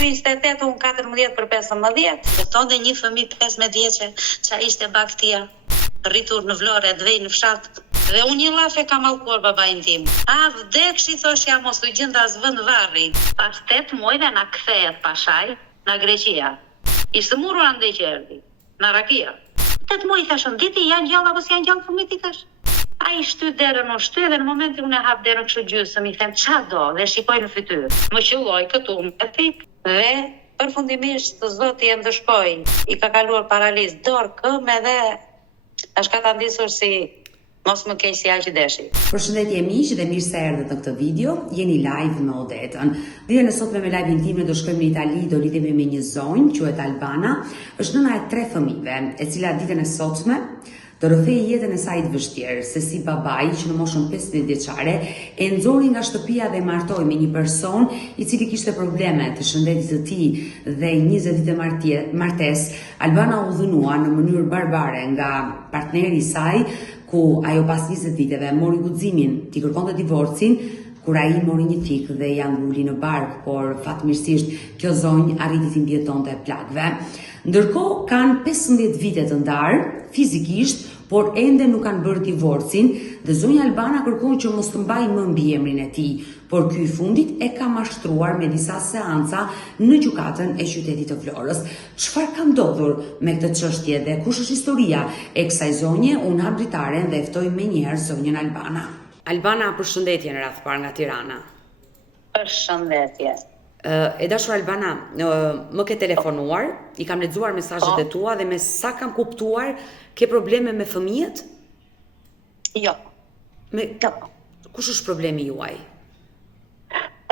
28, unë 14 për 15. Jeton dhe një fëmijë 15 vjeçe, që ishte baktia, rritur në Vlorë, dvej në fshat. Dhe unë një llaf e kam mallkuar babain tim. Vdekshi, thoshja, mos u gjenda as vend varri. Pas 8 muajve na kthehet pashaj në Greqia. Ishte murur ande që erdhi, në Rakia. 8 muaj thashën, diti janë gjallë apo s'janë gjallë fëmijët i thash. Ai shty derën, unë shty dhe në momentin unë e hap derën kështu gjysëm, i them ç'a do dhe shikoj në fytyrë. Më qelloi këtu me pik dhe përfundimisht Zoti e ndëshkoi. I ka kaluar paralizë dorë, këmbë dhe është ka ta ndisur si mos më keq si aq që deshi. Përshëndetje miq dhe mirë se erdhët në këtë video. Jeni live me Odetën. Ditën e sotme me live-in tim ne do shkojmë në Itali, do lidhemi me një zonjë, quhet Albana. Është nëna e 3 fëmijëve, e cila ditën e sotme do rrëfej jetën e saj të vështirë, se si babai që në moshën 15 vjeçare e nxori nga shtëpia dhe martoi me një person i cili kishte probleme të shëndetit të tij dhe 20 vite martesë, Albana u dhunua në mënyrë barbare nga partneri i saj, ku ajo pas 20 viteve mori guximin t'i kërkonte divorcin, kur ai mori një fik dhe ja nguli në bark, por fatmirësisht kjo zonjë arriti t'i mbijetonte plagëve. Ndërkohë kanë 15 vite të ndarë fizikisht, por ende nuk kanë bërë divorcin dhe zonja Albana kërkon që mos të mbajë më mbiemrin e tij, por ky i fundit e ka mashtruar me disa seanca në gjykatën e qytetit të Vlorës. Çfarë ka ndodhur me këtë çështje dhe kush është historia e kësaj zonje? Unë hap dritaren dhe ftoj menjëherë zonjën Albana. Albana, përshëndetje në radh parë nga Tirana. Përshëndetje. E dashur Albana, më ke telefonuar, i kam lexuar mesazhet e tua dhe me sa kam kuptuar, ke probleme me fëmijët? Jo. Kush është problemi juaj?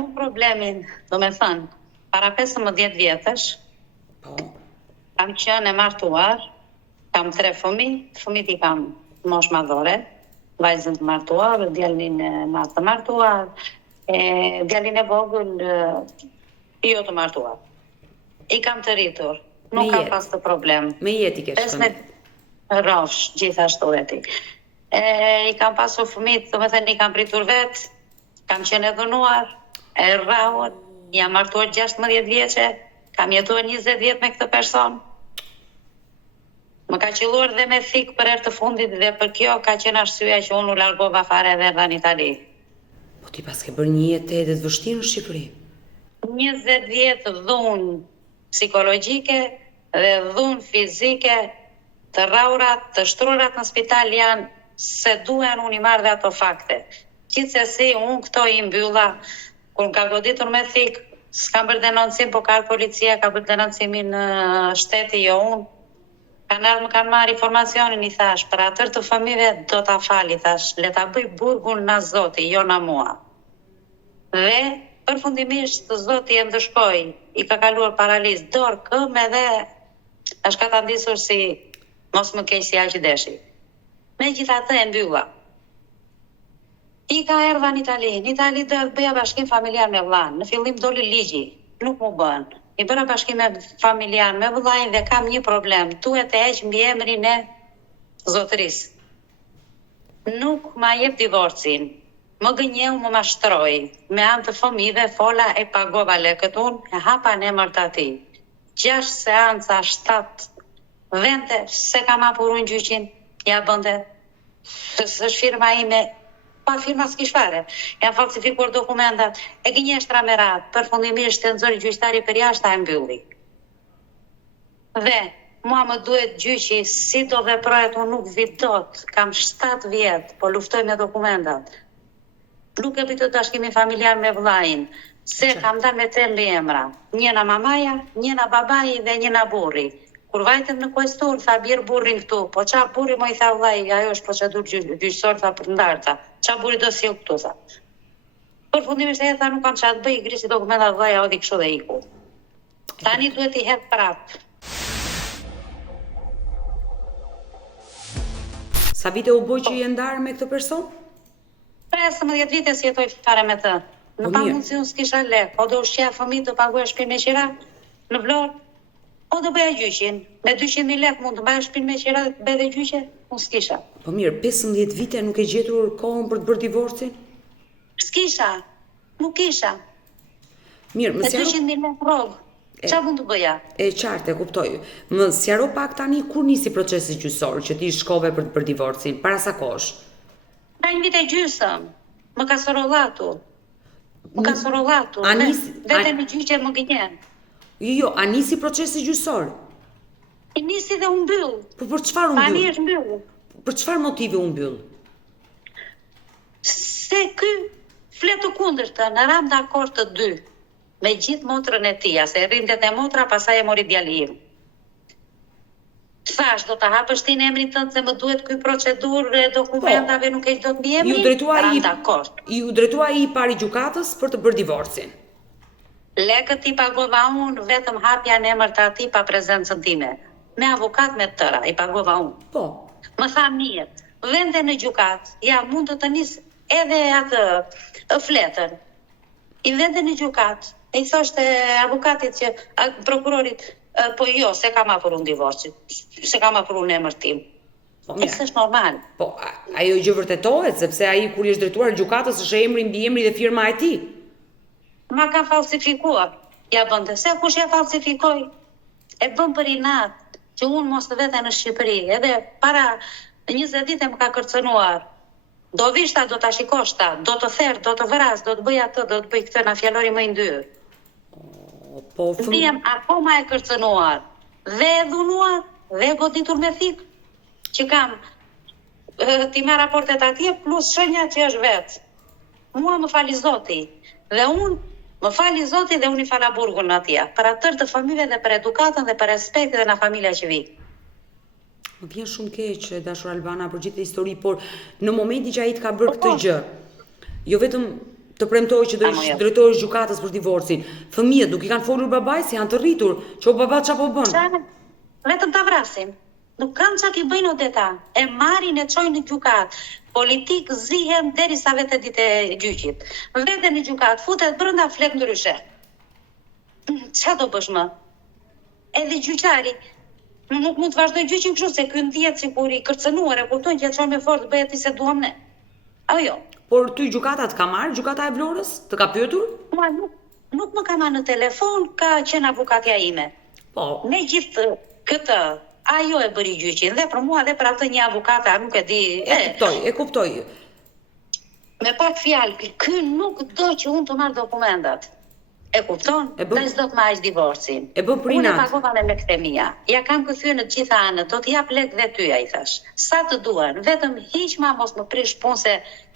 Unë problemin, do me thënë, para 15 vjetësh, kam qenë e martuar, kam 3 fëmijë, fëmijët i kam moshë madhore, vajzën të martuar, djalin e madh të martuar, djalin e vogël jo të martuar. I kam të rritur, nuk kam pas të problem. Me jetë i ke shkënë? Rrofsh, gjithashtu e ti. I kam pasur fëmijët, do me thënë, i kam pritur vetë, kam qenë e dhunuar, e rrahur, jam martuar 16 vjeçe, kam jetuar 20 vjetë me këtë person. Më ka qelluar dhe me thik për herë të fundit dhe për kjo ka qenë arsyeja që unë u largova fare dhe erdha në Itali. Po ti pas ke bërë një jetë edhe të vështirë në Shqipëri? 20 vjetë dhunë psikologjike dhe dhunë fizike, të rraurat, të shtrurat në spital janë se duen unë i marrë dhe ato fakte. Gjithsesi unë këto i mbylla, kur ka goditur me thik, s'kam bërë denoncim, po ka policia, ka bërë denoncimin në shteti, jo unë. Kanë ardhur, më kanë marrë informacionin, i thash, për atër të fëmijëve do ta fal, i thash, le ta bëj burgun na Zoti, jo na mua. Dhe përfundimisht Zoti e ndëshkoi, i ka kaluar paralizë dorë, këmbë dhe është ka ta ndisur si mos më keq si aq që deshi. Megjithatë e mbylla. I ka erdha në Itali. Në Itali do të bëja bashkim familjar me vllain. Në fillim doli ligji, nuk mu bën. I bëra bashkim familjar me vllain dhe kam një problem. Duhet të heq mbiemrin e zotërisë. Nuk ma jep divorcin. Më gënjeu, më mashtroi. Me anë të fëmijëve fola e pagova lekët unë, e hapa në emër të atij. 6 seanca, 7 vende, se kam hapur unë gjyqin, ja bënte. Është firma ime, pa firma s'kish fare. Janë falsifikuar dokumentat, e gënjeshtra me radhë, përfundimisht të nxori gjyqtari për jashtë e mbylli. Dhe mua më duhet gjyqi, si do veprohet, unë nuk vi dot, kam 7 vjet, po luftoj me dokumentat. Nuk e pritet bashkimin familjar me vllain, se kam dalë me 3 emra, njëna mamaja, njëna babai dhe njëna burri. Kur vajtëm në kuestur, tha bjerë burrin këtu, po qa burri më i tha vllai, ajo është procedurë gjyqësore, tha për ndarta, qa burri do sjell këtu, tha. Përfundimisht e tha nuk kam qa të bëj, grisi dokumentat vllaja odi kështu dhe iku. Tani duhet i hedh prap. Sa vite u bë që je ndarë me këtë person? 15 vite si jetoj fare me të. Në pamundësi unë s'kisha lek, o do ushqeja fëmijët, do paguaja shtëpinë me qira në Vlorë, o do bëja gjyqin. Me 200.000 lek mund të mbaja shtëpinë me qira dhe të bëj dhe gjyqe, unë s'kisha. Po mirë, 15 vite nuk e gjetur kohën për të bërë divorcin? S'kisha, nuk kisha. Mirë, me 200.000 lek rrogë. Qa mund të bëja? E qartë, e kuptoj. Më sqaro pak tani kur nisi procesi gjyqësor që ti shkove për divorcin, para sa kosh? Pra një vit e gjysëm, më ka sorollatu. A nisi- Vete në gjyqe më gënjen. Jo, a nisi procesi gjyqësor? I nisi dhe u mbyll. Po për çfarë u Tani mbyll? është mbyll. Për çfarë motivi u mbyll? Se ky flet të kundërtën, në ram dakord të dy, me gjithë motrën e tij, se rrindet e motra, pastaj e mori djalim. Thash, do ta hapësh ti në emrin tënd se më duhet ky procedurë e dokumentave, nuk e do të mbi emrin. Ju drejtua ram dakord. i pari gjykatës për të bërë divorcin. Lekët i pagova unë, vetëm hapja në emër të atij pa prezencën time. Me avokat me tëra, i pagova unë. Po. Më tha mirë, vende në gjykat, ja mund të nis edhe atë fletën. I vende në gjykat, e i thoshte avokatit që prokurorit, po jo, se kam hapur unë divorcin, se kam hapur unë emër tim. Po, E s'është normal. Po, ajo gjë vërtetohet, sepse ai kur i është drejtuar gjykatës është emri mbi emri dhe firma e tij. Ma ka falsifikuar. Ja bënte, se kush ja falsifikoj? E bën për inat, që unë mos të vete në Shqipëri, edhe para 20 vite më ka kërcënuar. Do vishta, do ta shikoshta, do të therë, do të vras, do të bëj atë, do të bëj këtë, na fjalori më i ndyrë. Po, Ndihem akoma e kërcënuar, dhe e dhunuar, dhe e goditur me thik, që kam ti me raportet atje, plus shenja që është vetë. Mua më fali Zoti, dhe unë më fali Zoti dhe unë i fala burgun atje, për atër të fëmijëve dhe për edukatën dhe për respektin dhe na familja që vi. Më vjen shumë keq, dashur Albana, për gjithë histori, por në momentin që ai të ka bërë këtë gjë, jo vetëm të premtoj që do i drejtohesh gjykatës për divorcin, fëmijët nuk i kanë folur babait se janë të rritur, që o baba çapo bën. Vetëm ta vrasin. Nuk kanë çka i bëjnë odeta. E marrin e çojnë në gjykat. Politik zihen derisa vete ditë e gjyqit. Vete në gjykat, futet brenda flek ndryshe. Ç'a do bësh më? Edhe gjyqari nuk mund të vazhdoj gjyqin kështu se ky ndihet sikur i kërcënuar, e kupton që e çon me fortë bëhet ti se duam ne. Apo jo? Por ty gjykata të ka marrë, gjykata e Vlorës, të ka pyetur? Nuk më ka marrë në telefon, ka qenë avokatja ime. Po. Me gjithë këtë, ajo e bëri gjyqin, dhe për mua dhe për atë një avokata, nuk e di... E kuptoj. Me pak fjalë, ky nuk do që unë të marrë dokumentat. E kupton? Dhe s'do të marrësh divorcin. E bën për inat. Unë e pagova me lekët e mia. Ja kam kthyer në të gjitha anët, do të jap lekë dhe ty, ai thash. Sa të duan, vetëm hiq ma mos më prish punë se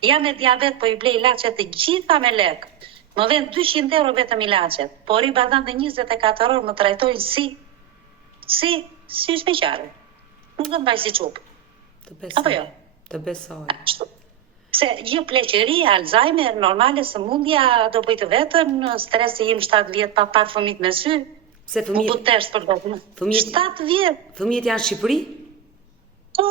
jam me diabet, po i blej ilaçet të gjitha me lekë. Më vjen 200 euro vetëm ilaçet, por i badante 24 orë më trajtojnë si shpeqare. Nuk do të mbaj si çuk. Të besoj. Apo jo? Të besoj. Se gjë pleqëri, Alzheimer, normale, sëmundja do bëj të vetën, stresi im 7 vjet pa parë fëmijët me sy. Se fëmijët... Më butesh për dokument. 7 vjet. Fëmijët janë në Shqipëri? Po.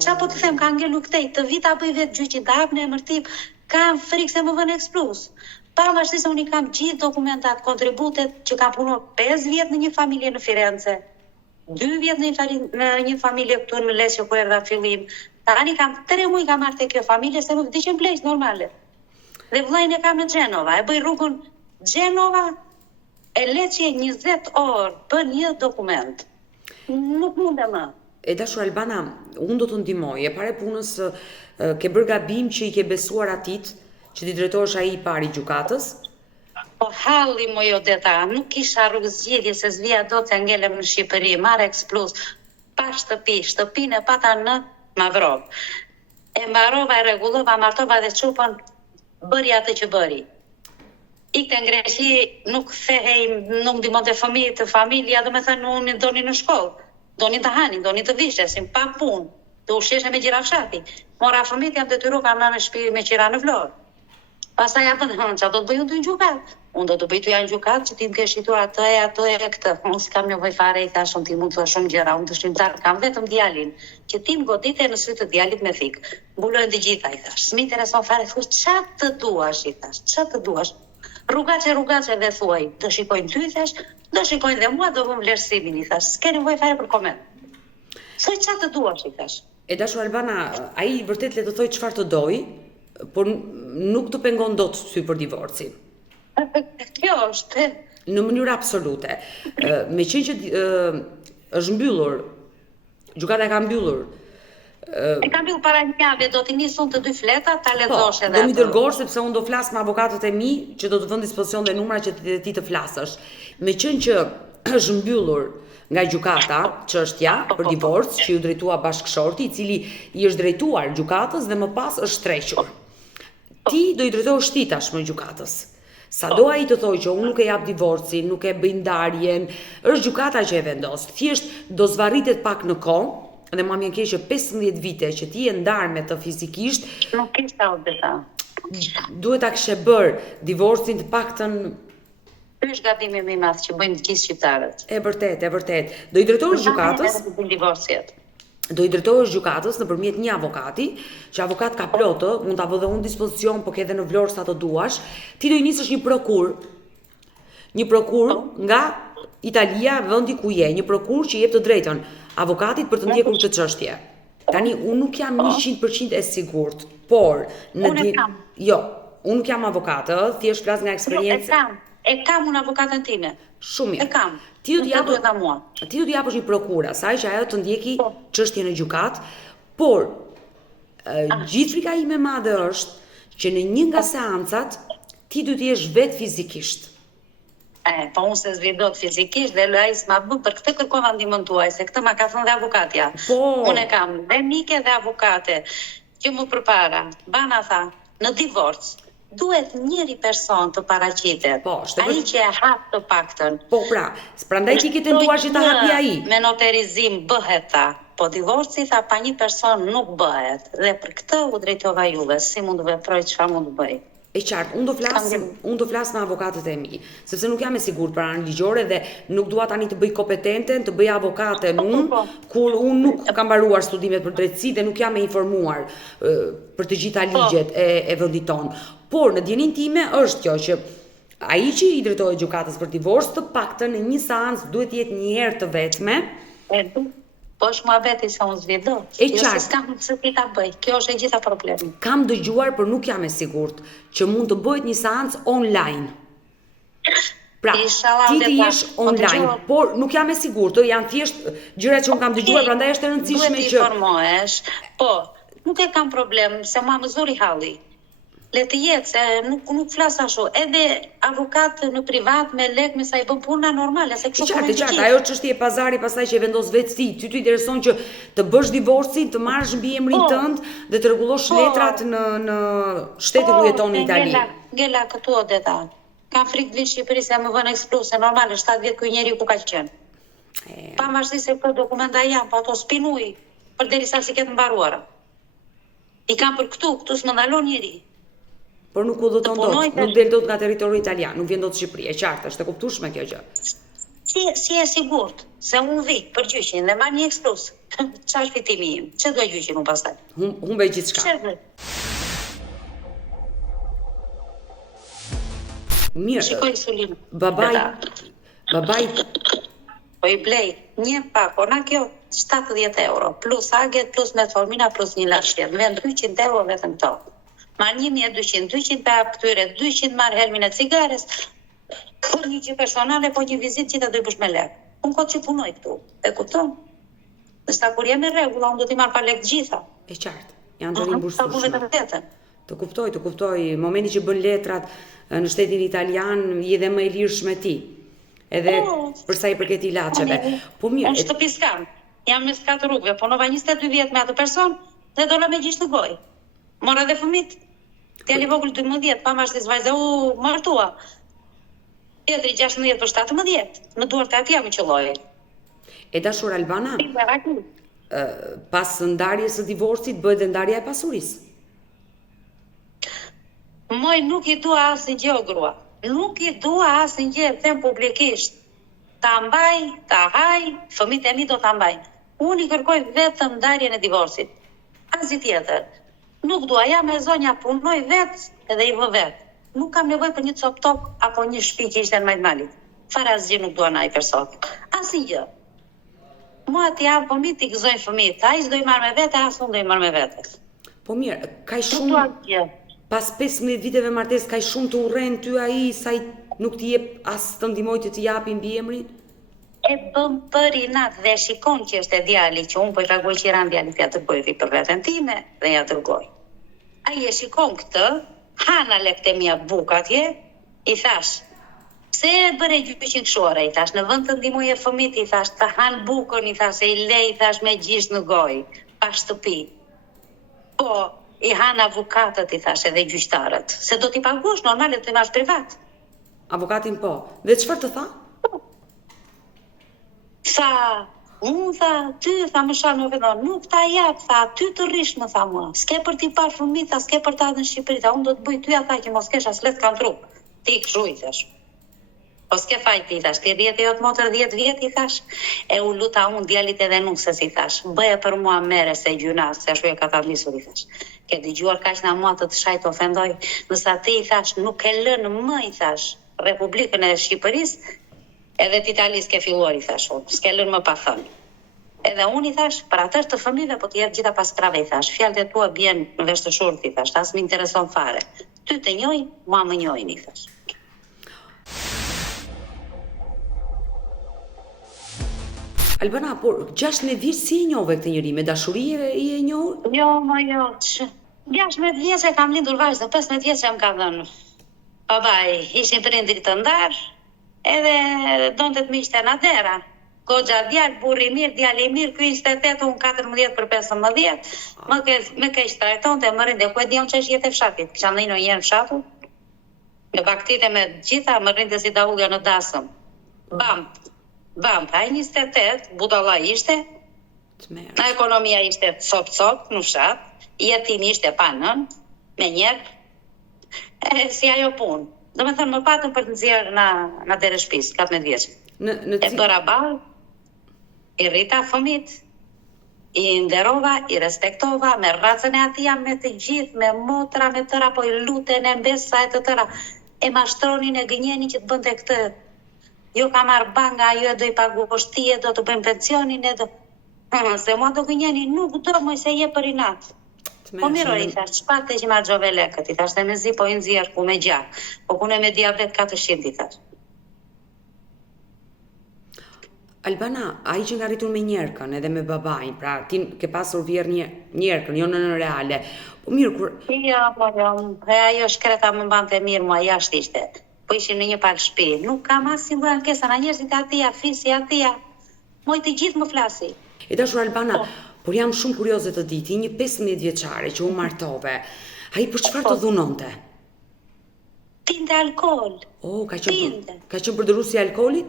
Qa po të them, ka ngelu këtej, të vita bëj vetë gjyqin, të hap në emër tim, kam frikë se më vën ekspluz. Pavarësisht se unë i kam gjithë dokumentat, kontributet që kam punuar 5 vjet në një familje në Firenze, 2 vjet në një familje këtu në Lecce ku erdha fillim. Tani kam 3 muaj kam marrë te kjo familje se nuk di që mbleq normale. Dhe vllajin e kam në Gjenova, e bëj rrugën Gjenova e Lecce 20 orë për një dokument. Nuk mundem më. E dashur Albana, unë do të ndihmoj. E pare punës ke bërë gabim që i ke besuar atit, që ti drejtohesh ai i pari gjykatës. Po halli mo jo deta, nuk kisha rrugë zgjedhje se zvija do të ngelem në Shqipëri, marrë ekspluz, pa shtëpi, shtëpinë e pata në Mavrov. E mbarova, e rregullova, martova dhe çupën, bëri atë që bëri. Ikte në Greqi, nuk thehej, nuk ndihmonte fëmijët, familja, do me thënë, unë doni në shkollë, doni të hanin, doni të vishesin, pa punë, të ushqeshe me gjira fshati. Mora fëmijët, jam detyruar kam në shtëpi me qira në Vlorë. Pastaj ja thënë, çfarë do të bëj unë në gjykat? Unë do të bëj ty janë gjykat që ti më ke shituar atë e këtë. Unë s'kam nevojë fare, i thash, ti mund të thuash shumë gjëra, unë dëshimtar kam vetëm djalin, që ti më godite në sy të djalit me thik. Mbulojnë të gjitha, i thash. S'më intereson fare, thuaj çfarë të duash, i thash. Çfarë të duash? Rrugaçe dhe thuaj, do shikojnë ty, i thash, do shikojnë dhe mua, do vëm vlerësimin, i thash. S'ke nevojë fare për koment. Thuaj çfarë të duash, i thash. E dashur Albana, ai vërtet le të thoj çfarë të doj, por nuk të pengon dot sy për divorcin. Kjo është, në mënyrë absolute. Meqenjë që është mbyllur, gjykata e ka mbyllur. E kam mbyllur para një jave, do t'i nisun të dy fletat, ta lexosh edhe Do mi atë. dërgosh sepse unë do flas me avokatët e mi që do të vënë dispozicion dhe numra që ti të flasësh. Meqenjë që është mbyllur nga gjykata çështja për divorc që ju drejtua bashkëshorti, i cili i është drejtuar gjykatës dhe më pas është strequr. Ti do i drejtohesh ti tashmë gjykatës. Sado ai të thojë që unë nuk e jap divorcin, nuk e bëj ndarjen, është gjykata që e vendos. Thjesht do zvarritet pak në kohë dhe ma mjen keq që 15 vite që ti e ndarë me të fizikisht, Nuk kisha u deta. duhet ta kishe bërë divorcin të paktën. Ky është gabimi më i madh që bëjmë të gjithë shqiptarët. E vërtet. Do i drejtohesh gjykatës, Divorciet. do i drejtohesh gjykatës nëpërmjet një avokati, që avokat ka plotë, mund ta vë dhe unë dispozicion, po ke edhe në Vlorë sa të duash. Ti do i nisësh një prokur nga Italia, vendi ku je, një prokur që jep të drejtën avokatit për të ndjekur këtë çështje. Tani unë nuk jam 100% e sigurt, por Unë kam. Jo, unë nuk jam avokate, thjesht flas nga eksperiencë. E kam unë avokatën time. Shumë mirë. E kam. Ti do Nuk duhet nga mua. Ti do t'i japësh një prokurë asaj që ajo të ndjeki çështjen në gjykat, por gjithë frika ime e madhe është që në një nga seancat ti do të jesh vetë fizikisht. Po unë se zvidot fizikisht dhe ai s'ma bën për këtë kërkova ndihmën tuaj, se këtë ma ka thënë dhe avokatja. Unë e kam dhe mike dhe avokate që më përpara. Bana tha, në divorc duhet njëri person të paraqitet. Ai që e hap të paktën. Po pra, prandaj ti ke tentuar që ta hapi ai. Me notarizim bëhet ta. Po divorci tha pa një person nuk bëhet. Dhe për këtë u drejtova juve, si mund të veproj, çfarë mund të bëj. E qartë, unë do flas me avokatët e mi, sepse nuk jam e sigurt për anën ligjore dhe nuk dua tani të bëj kompetente, të bëj avokate unë, kur unë nuk kam mbaruar studimet për drejtësi dhe nuk jam e informuar për të gjitha ligjet e vendit tonë. Por në djenin time është kjo që ai që i drejtohet gjykatës për divorc të paktën në një seancë duhet të jetë një herë të vetme. Po është muhabeti se unë zvido. E qartë. S'kam se ti ta bëj. Kjo është e gjitha problemi. Kam dëgjuar, por nuk jam e sigurt, që mund të bëhet një seancë online. Pra, ti të jesh online, por nuk jam e sigurt, janë thjesht gjëra që unë kam dëgjuar, prandaj është e rëndësishme që duhet të informohesh. Po, nuk e kam problem se ma më zuri halli. Le të jetë, se nuk flas ashtu. Edhe avokat në privat me lek me sa i bën puna normale, se kështu punon. Qartë, ajo çështje e pazarit pastaj që e vendos vetë ti. Ty intereson që të bësh divorcin, të marrësh mbi emrin tënd dhe të rregullosh letrat në shtetin ku jeton në Itali. Ngela këtu o deta. Kam frikë të vinë në Shqipëri se më vën eksplose normale 7 vjet ky njeriu ku ka qenë. Pavarësisht se këto dokumenta janë, po ato spinuj përderisa si ketë mbaruara. I kam për këtu s'më ndalon njeri. Por nuk u dhëton dot, nuk del dot nga territori italian, nuk vjen dot në Shqipëri, e qartë, është e kuptueshme kjo gjë. Si e sigurt, se unë vi për gjyqin dhe marr një eksplus. Çfarë fitimi im? Ç'do të gjyqin unë pastaj? Humbej gjithçka. Mirë. Shikoj Sulin. Babai po i blej një pak, ona kjo 70 euro, plus aget, plus metformina, plus një lashje. Në vend 200 euro vetëm to. Marr 1200 për këtyre, 200 marr helmin e cigares, por një gjë personale, po një vizitë që ta do i bësh me lek. Unë kot që punoj këtu, e kupton? Nësa kur jem në rregull, unë do t'i marr pa lek gjitha. E qartë, janë të rimbursueshme. Të kuptoj, momenti që bën letrat në shtetin italian, je dhe më e lirshme ti. Edhe përsa i përket ilaçeve. Po mirë. Unë shtëpis kam, jam mes 4 rrugëve, punova 22 vjet me atë person dhe dola me gjishtë të gojë. Mora dhe fëmit. Djali vogël 12, pavarësisht vajza u martua. Tjetri 16 për 17. Në duart e atij jam i qelloj. E dashur Albana, pas ndarjes së divorcit bëhet dhe ndarja e pasurisë. Moj nuk i dua asnjë gjë o grua. Nuk i dua asnjë gjë, them publikisht. Ta mbaj, ta haj, fëmijët e mi do ta mbajnë. Unë i kërkoj vetëm ndarjen e divorcit. Asgjë tjetër. Nuk dua, jam me zonja, punoj vetë edhe i vë vetë. Nuk kam nevojë për një cop tok apo një shtëpi që ishte në Majtmalit. Fare asgjë nuk dua në ai person. Asgjë. Mua ti jam fëmijë, ti gëzoj fëmijët. Ai s'do i marr me vete, as unë do i marr me vete. Po mirë, kaq shumë pas 15 viteve martesë kaq shumë të urren ty ai sa nuk t'i jep as të ndihmoj të t'i japi mbiemrin? E bëm për inat dhe shikon që është e djali që unë po i tregoj që i ran djalit ja të bëj ri për veten time dhe ja dërgoj. Ai e shikon këtë, hana lekte mia buk atje, i thash, pse e bëre gjyqin këshore, i thash, në vend të ndihmoje fëmijët, i thash, të han bukën, i thash, e i lej, i thash, me gjisht në gojë, pa shtëpi. Po, i han avukatët, i thash, edhe gjyqtarët, se do t'i paguash normale të marrësh privat. Avokatin po. Dhe çfarë të tha? Tha, unë tha, ty, tha më shanë më vedon, nuk ta jap, tha, ty të rish më tha mua, s'ke për t'i parë fëmijë, tha, s'ke për ta dhe në Shqipëri, tha, unë do të bëj ty ata që mos kesh as let kanë trup, ti këshu i thash. Po s'ke fajt, i thash, ti 10 e jotë motër 10 vjet, i thash, e u luta unë djalit edhe nusës, i thash, bëje për mua mere se gjuna, se ashtu e ka ta vlisur, i thash. Ke dëgjuar kaq na mua të shaj të ofendoj, nësa ti, i thash, nuk e lënë më, i thash, Republikën e Shqipërisë, edhe t'Italisë ke filluar, i thash unë, s'ke lënë më pa thënë. Edhe unë, i thash, për atër të fëmijëve, po të jetë gjitha pas prave, i thash, fjalët e tua bjen në vesh të shurtë, i thash, as më intereson fare. Ty të njoj, mua më njojnë, i thash. Albana, por 16 vjeç si e njove këtë njëri, me dashuri i e njohur? Jo, më jo, 16 vjeç e kam lindur vajzë, 15 vjeç e më ka dhënë. Babaj, ishin prindrit të ndarë, edhe donte të miqte në dera. Goxha djalë, burri mirë, djali mirë, ky 28, unë 14 për 15, më keq trajtonte, më rinde, ku e dion që është jetë e fshatit, kisha ndaj në jenë fshatu, me baktite me gjitha, më rinde si davullja në dasëm. Bam, ai 28, budalla ishte, në ekonomia ishte cop, në fshat, jetimi ishte pa nën, me njerë, si ajo punë. Do me thënë, më patën për të nxjerrë në dere shtëpisë, 14 vjeç. E bëra ballë, i rrita fëmijët, i nderova, i respektova, me racën e atia, me të gjithë, me motra, me tëra, po i luten e mbesa e të tëra. E mashtronin e gënjenin që të bënte këtë. Jo ka marrë banga, jo e do i paguosh ti, e do të bëjmë pensionin, e do... Se mua do gënjenin, nuk do më se je për inat. Po miro, i thash, çfarë që ma gjove lekët, i thash, dhe me zi po i nxjerr ku me gjak, po ku ne me diabet 400, i thash. Albana, ai që nga rritur me njerkën edhe me babajin, pra ti ke pasur vjerë njerkën, jo në reale. Po mirë, kur... Jo, ajo shkreta më mbante mirë mua, jashtë ishte. Po ishim në një palë shtëpi, nuk kam asnjë lloj ankesa, na njerëzit atia, fisi atia, moj të gjithë më flasi. E dashur Albana, por jam shumë kurioze të di, ti një 15 vjeçare që u martove, ai për çfarë të dhunonte? Pinte alkool. Ka qenë përdorus i alkoolit?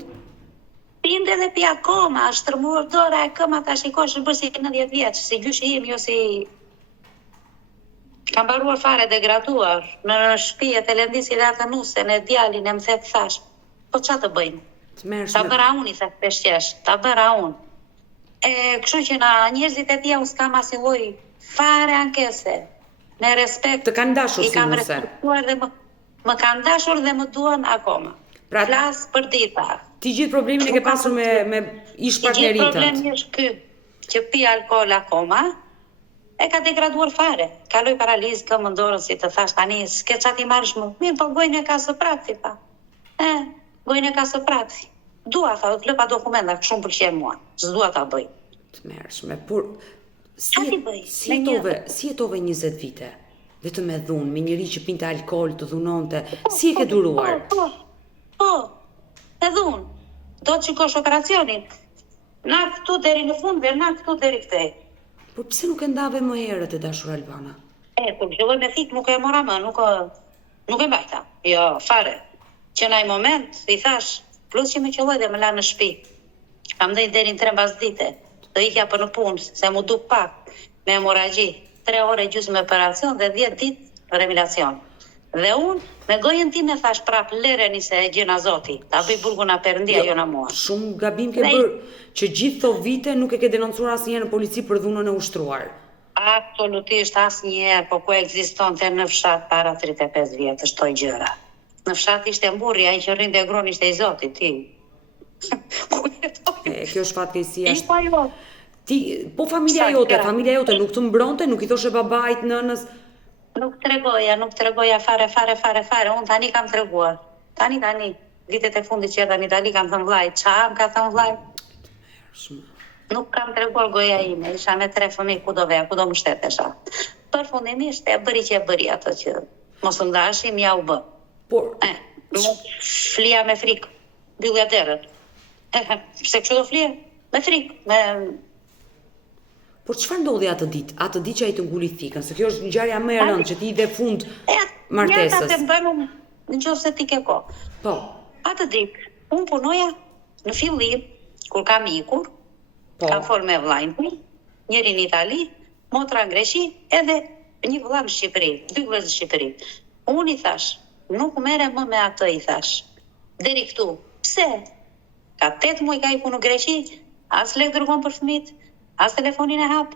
Pinte dhe pi akoma, është tërmuar dora e këma, ta shikosh në bërsi 90 vjeç, si gjyshi im, jo si... Kam baruar fare degraduar, në shtëpi e të lëndisi dhe atë nusen e djalin e më the të thash, po qa të bëjmë? Ta bëra unë, i thash peshqesh, ta bëra unë. Kështu që na njerëzit e tia u s'kam asnjë lloj fare ankese, me respekt. Të kanë dashur si nuse. Më kanë dashur dhe më duan akoma. Pra, flas për dita. Ti gjithë problemin e ke pasur me ish partneritët. Gjithë problemi është ky, që pi alkool akoma, e ka degraduar fare. Kaloj paralizë, këmbën dorën, si të thash tani, s'ke qa ti marrësh më. Mirë, po gojnë e ka së prapti, pa. Gojnë e ka së prapti. Dua, tha, do të lëpa dokumenta, shumë pëlqen mua. S'dua ta bëj. Të mërshme, por si jetove 20 vite? Vetëm me dhunë, me njëri që pinte alkool, të dhunonte, si e ke duruar? Po, e dhunë. Do të shikosh operacionin. Na këtu deri në fund, dhe na këtu deri këtej. Por pse nuk e ndave më herët e dashur Albana? Kur filloj me thik, nuk e mora më, nuk e mbajta. Jo, fare. Që në ai moment, i thash, plus që me qelloj dhe më la në shtëpi. Kam dhënë deri në 3 mbas dite. Do ikja për në punë, se mu duk pak, me hemoragji. 3 ore gjysmë operacion dhe 10 ditë rehabilitacion. Dhe unë, me gojën time thash prap lereni se e gjena Zoti. Ta bëj burgun a Perëndia, jo na mua. Shumë gabim ke bërë që gjithë këto vite nuk e ke denoncuar asnjëherë në polici për dhunën e ushtruar. Absolutisht asnjëherë, po ku ekzistonte në fshat para 35 vjetësh këto gjëra. Në fshat ishte mburri, ai që rrinte gron ishte i Zotit, ti. Kjo është fatkeqësia. Ishte ajo. Ti, po familja jote nuk të mbronte, nuk i thoshe babait, nënës? Nuk tregoja fare. Unë tani kam treguar. Tani, vitet e fundit që jeta në Itali, kam thënë vllai, çam ka thënë vllai. Nuk kam treguar goja ime, isha me 3 fëmijë kudo më shtetesha. Përfundimisht e bëri që e bëri ato që mos u ndashim, ja u bë. Por Mu flia me frikë, mbyllja derën. Pse kështu do flie? Me frikë, Por çfarë ndodhi atë ditë? Atë ditë që ai të nguli thikën, se kjo është ngjarja më e rëndë që ti i dhe fund martesës. Ja, ta bëjmë nëse ti ke kohë. Po. Atë ditë, unë punoja në fillim, kur kam ikur, kam folë me vllajin tim, njëri në Itali, motra në Greqi, edhe një vëlla në Shqipëri, 2 vëllezër në Shqipëri. Unë i thash, nuk merrem më me atë, i thash. Deri këtu. Pse? Ka 8 muaj ka ikur në Greqi, as lek dërgon për fëmijët, as telefonin e hap.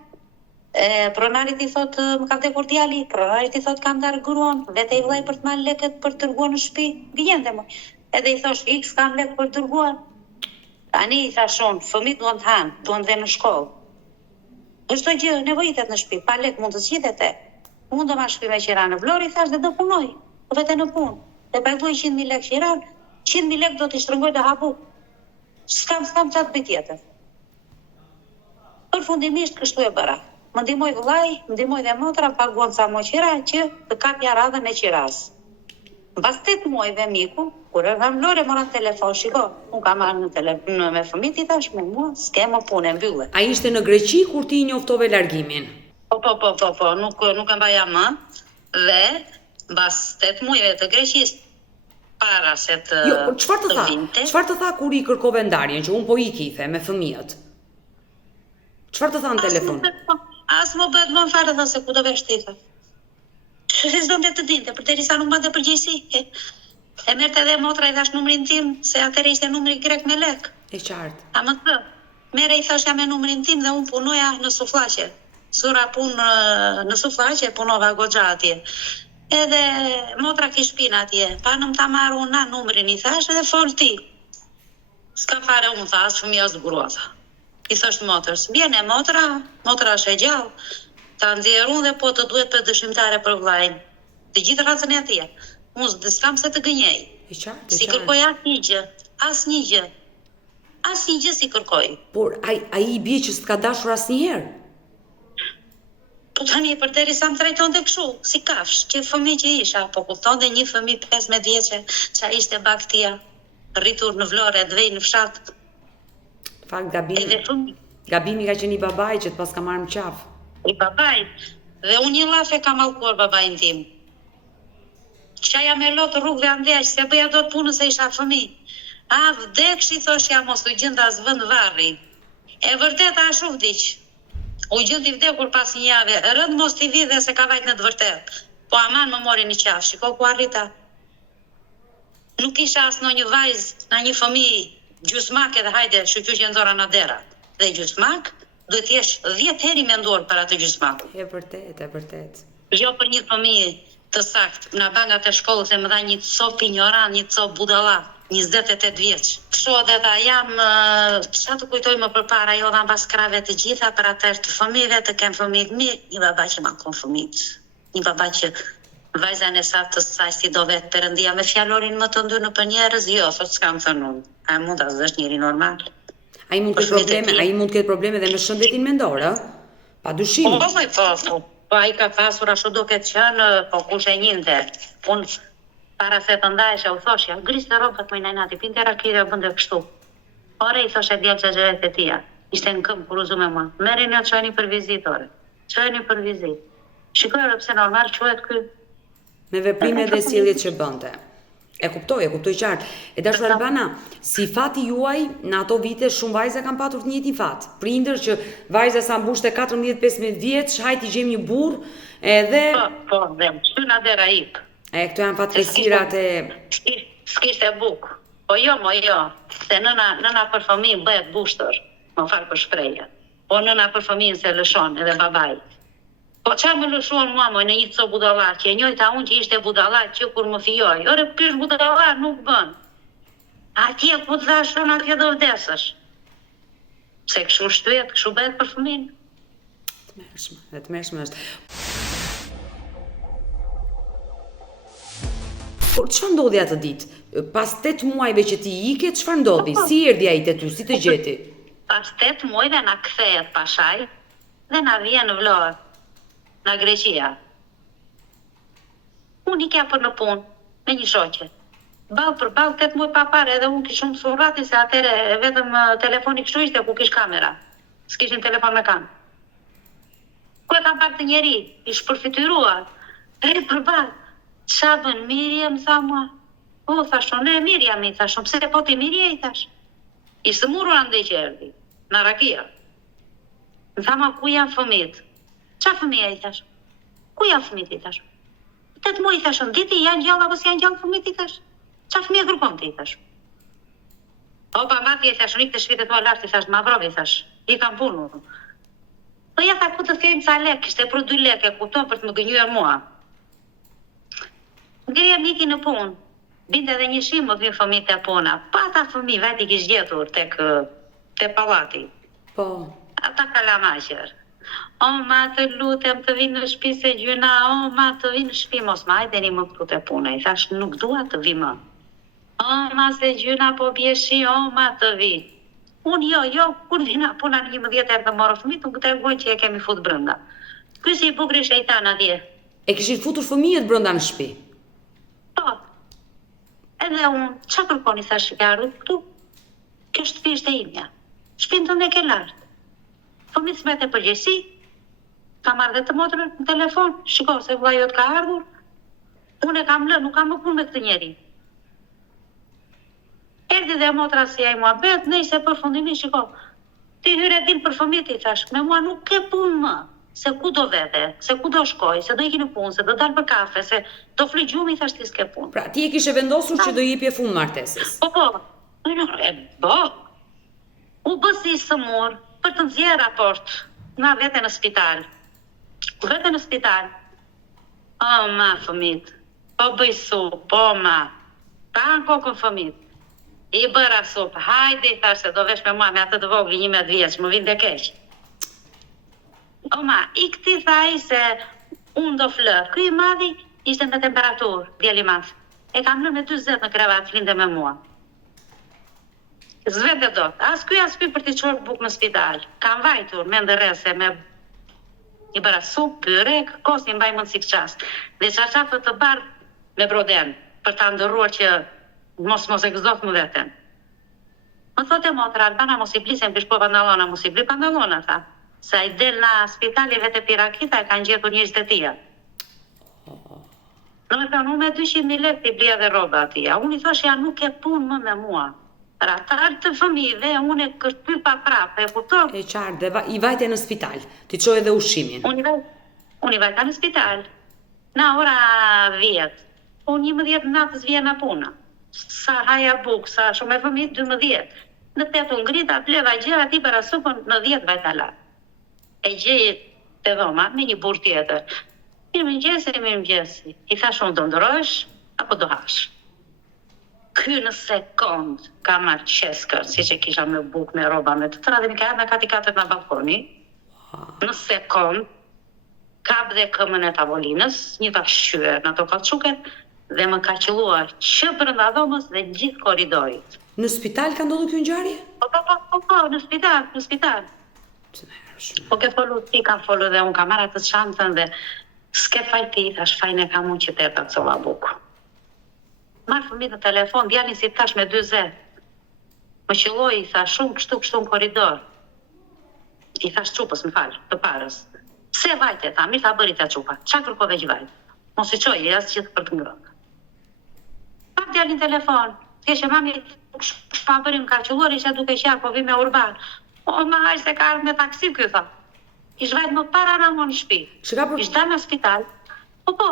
Pronarit i thot më ka vdekur djali, pronarit i thot kam ndarë gruan, vete i vllai për të marrë lekët për të dërguar në shtëpi, gënjente më. Edhe i thosh X kam lek për të dërguar. Tani i thashon, fëmijët duan të hanë, duan të në shkollë. Çdo gjë nevojitet në shtëpi, pa lek mund të zgjidhete. Unë do ma shkruaj me qira në Vlorë, i thash dhe do punoj, do vete në punë. Dhe paguaj 100.000 lekë qiran, 100.000 lekë do t'i shtrëngoj të hapu. S'kam qatë bëj tjetër. Përfundimisht kështu e bëra. Më ndihmoi vllai, më ndihmoi dhe motra, paguan sa më qira që të kapja radhën e qiras. Pas 8 muajve miku, kur erdha në Vlorë, mora telefon, shiko, unë kam marrë në telefon me fëmijët, i thash mua, s'ke më punë, mbyllë. Ai ishte në Greqi kur ti njoftove largimin. Po, nuk e mbaja më, dhe mbas 8 muajve të Greqisë, para se të por çfarë të tha kur i kërkove ndarjen, që unë po iki the me fëmijët? Çfarë të tha në telefon? As më bëhet më fare dhe se ku do vesh ti. S'donte të dinte, përderisa nuk mbante përgjegjësi. E merrte edhe motra, i thash numrin tim, se atëherë ishte numri grek me lek. E qartë. A më thë, mere i thash jam me numrin tim dhe unë punoja në sufllaqe. Zura punë në sufllaqe, punova goxha atje. Edhe motra ki shpinë atje, pa në më ta marrë unë numrin, i thash edhe fol ti. S'ka fare unë, tha, as fëmija as grua, tha. I thosht motrës, bjene motra është e gjallë, ta nxjerrun dhe po të duhet për dëshimtare për vllajin. Të gjithë racën e atje. Unë s'kam se të gënjej. Si kërkoj asnjë gjë. Asnjë gjë si kërkoj. Por ai i bie që s'ka dashur asnjëherë. Po tani përderisa më trajtonte kështu, si kafsh, që fëmijë që isha, po kuptonte një fëmijë 15 vjeçe, ç'a ishte baktia, rritur në Vlorë, dvej në fshat. Fakt gabimi ka qenë i babait që të pas ka marrë më qaf. I babait. Dhe unë një llafe kam mallkuar babain tim. Qaja me lot rrugëve andeq, se bëja dot punën se isha fëmijë. A vdeksh, i thoshja mos u gjenda as vend varri. E vërtet ashtu vdiq. U gjend i vdekur pas një jave, rënd mos t'i vi dhe se ka vajt në të vërtet. Po aman më mori një qaf, shiko ku arrita. Nuk isha as në një vajzë, në një fëmijë, gjysmak edhe hajde, shqyqy që nxora në dera. Dhe gjysmak, duhet jesh 10 herë i menduar për atë gjysmak. E vërtet. Jo për një fëmijë të sakt, nga bangat e shkollës e më dha një cop ignoran, një cop budalla, 28 vjeç. Kështu edhe ta jam, çfarë të kujtoj më përpara, jo dha mbas krave të gjitha për atër të fëmijëve, të kem fëmijë të mirë, një baba që mankon fëmijët. Një baba që vajzan e sa të saj si do vetë Perëndia me fjalorin më të ndyrë për njerëz, jo, thot s'kam thënë unë. A mund ta zësh njëri normal. Ai mund të ketë probleme dhe me shëndetin mendor, ë? Padyshim. Po ai ka pasur ashtu duket qenë, po kush e njinte. Unë para se të ndajesha u thoshja, griste rrobat më najnati, pinte rakire bënde kështu. Ore i thoshe djallë xhaxheret e tia. Ishte në këmbë kur u me mua. Merrini atë çojeni për vizitore. Çojeni për vizitë. Shikoj pse normal quhet ky. Me veprimet dhe sjelljet që bënte. E kuptoj qartë. E dashur Albana, si fati juaj, në ato vite shumë vajza kanë patur të njëjtin fat. Prindër që vajza sa mbushte 14-15 vjeç, hajt i gjejmë një burr, edhe Po, dhe shtyna dera ik. Këto janë fatkeqësirat e s'kishte buk. Po jo, se nëna për fëmijën bëhet bushtër, më fal për shprehjen. Po nëna për fëmijën se lëshon edhe babai. Po qa më lëshuan mua në një co budalla, që e njojta unë që ishte budalla që kur më fijoj. Ore, kësh budalla nuk bën. Atje ku të dhashon, atje do vdesësh. Se këshu shtujet, këshu bëhet për fëmin. Të mërshme është. Por çfarë ndodhi atë ditë? Pas 8 muajve që ti ike, çfarë ndodhi? Si erdhi ai te ty? Si të gjeti? Pas 8 muajve na kthehet pashaj dhe na vjen në Vlorë, në Greqia. Unë ikja për në punë me një shoqe. Ballë për ballë 8 muaj pa parë, edhe unë kishim surrati se atëre vetëm telefoni kështu ishte ku kish kamera. S'kishin telefon me kamerë. Ku e kam parë të njeri, i shpërfytyruar. Për ballë. Qa bën Mirja, më tha mua. O, thashon, ne Mirja mi, thashon, pse po ti Mirja i thash. Ishte murur andej që erdi, në Rakia. Më tha ma, ku janë fëmit? Qa fëmija i thash? Ku janë fëmit i thash? 8 muaj i thashon, diti janë gjallë apo si janë gjallë fëmit i thash? Qa fëmija kërkon ti i thash? O, pa mati i thashon, ikë të shvitet tua lartë i thash, ma vrovi i thash, i kam punu. Po ja tha ku të kejmë ca lek, kishte për 2 lek e kupton për të më gënjur mua. Ngreja niki në punë, binte edhe një shimë më vinë fëmijët e puna. Pa ata fëmijë vetë i kish gjetur te pallati. Po. Ata kalamaqër. O, ma të lutem të vinë në shtëpi se gjyna, o, ma të vinë në shtëpi, mos ma hajdeni më këtu te puna. I thash, nuk dua të vi më. O, ma se gjyna po bjeshi, o, ma të vi. Unë jo, kur vina puna në 11 herë të morë fëmijët, unë tregoj që e kemi fut brenda. Ky si i bukur ishte i tan atje. E kishin futur fëmijët brenda në shtëpi. Po. Edhe unë, qa kërkoni, thash, ke ardhur këtu? Kjo shtëpi ishte imja. Shtëpinë tënde ke lartë. Fëmijët s'mbete përgjegjësi. Kam marrë dhe të motrën në telefon. Shiko, se vlla jot ka ardhur. Unë e kam lënë, nuk kam më punë me këtë njeri. Erdhi dhe motra si ai mua bet, ne se përfundimisht shiko. Ti hyre din për fëmijët i thash, me mua nuk ke punë më. Se ku do vete, se ku do shkoj, se do iki në punë, se do dalë për kafe, se do flë gjumi, thash ti s'ke punë. Pra ti e kishe vendosur që do jepje fund martesës. Po. U bësi sëmur për të nxjerrë raport na vete në spital. Vete në spital. O, ma, fëmit. Po bëj supë, po, ma. Ta në kokën fëmit. I bëra supë. Hajde, i thash se do vesh me mua me atë të vogli 11 vjeç, më vinte keq. O, ma, i këti thaj se unë do flë. Ky i madhi ishte me temperaturë, djeli madh. E kam lënë me 40 në krevat, flinte me mua. Zvete dot, as ky për t'i çuar bukë në spital. Kam vajtur me ndërrese, me i bëra supë, pyrek, kosi mbaj mund si qas. Dhe çarçafë të bardh me broden, për ta ndërruar që mos e gëzof më veten. Më thote motra, Albana mos i blisen pish po pantallona, mos i bli pantallona, tha. Sa i del në spitali vete Pirakita e kanë gjetur njerëz të tia. Në me thënë, unë me 200.000 lekë i blija dhe roba atia. Unë i thosh, ja nuk e punë më me mua. Ratar të fëmijëve, unë e kërty pa prapë, e kupton? E qartë, dhe i vajte në spital, ti çoj edhe ushimin. Unë i vajta në spital. Na ora 10. Unë 11 natës vjen në puna. Sa haja bukë, sa shumë e fëmijë 12. Në 8 unë ngrita, pleva gjera ti para supën, në 10 vajta la. E gjej të dhoma me një burr tjetër. Mirëmëngjesi. I thash unë do ndrosh apo do hash. Ky në sekond ka marrë qeskër, si që kisha me bukë, me roba, me të tëra dhe mi ka edhe kati katër në balkoni. Në sekond kap dhe këmën e tavolinës, një ta shqyër në to kalçuket dhe më ka qelluar që brenda dhomës dhe gjithë korridorit. Në spital ka ndodhur kjo ngjarje? Po, në spital. Po ke folu ti, kam folu dhe unë kam marrë atë çantën dhe s'ke faj ti, thash fajnë e kam unë që të eta cova bukë. Marrë fëmijë në telefon, djalin si tash me 40. Më qelloi, i thash shumë kështu në korridor. I thash çupës, më fal, të parës. Pse vajte, tha, mirë tha bëri ta çupa. Qa kërkove që vajte? Mos i çoj, as gjithë për të ngrënë. Pa djalin telefon, thjesht mami shpabërin ka qelluar, isha duke qarë, po vi me urban. O, ma haj se ka ardhë me taksi ky, tha. Ish vajtë më para në më në shpi. Ish dalë në spital. Po.